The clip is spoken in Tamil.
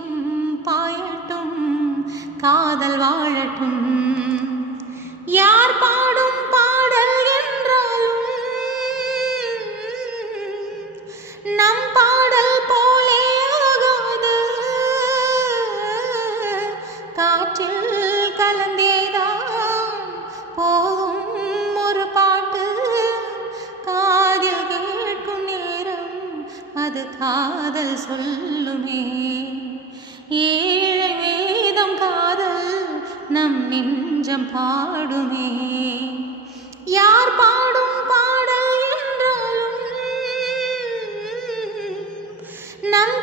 எங்கும் பாயட்டும் காதல் வாழட்டும். யார் பாடும் பாடல் என்றாலும் நம் பாடல் போலே ஆகாது. காற்றில் கலந்தேதான் போகும் ஒரு பாட்டு காதில் கேட்கும் நேரம் அது காதல் சொல்லுமே. ஏழை வேதம் காதல் நம் நெஞ்சம் பாடுமே. யார் பாடும் பாடல் என்றாலும் நம்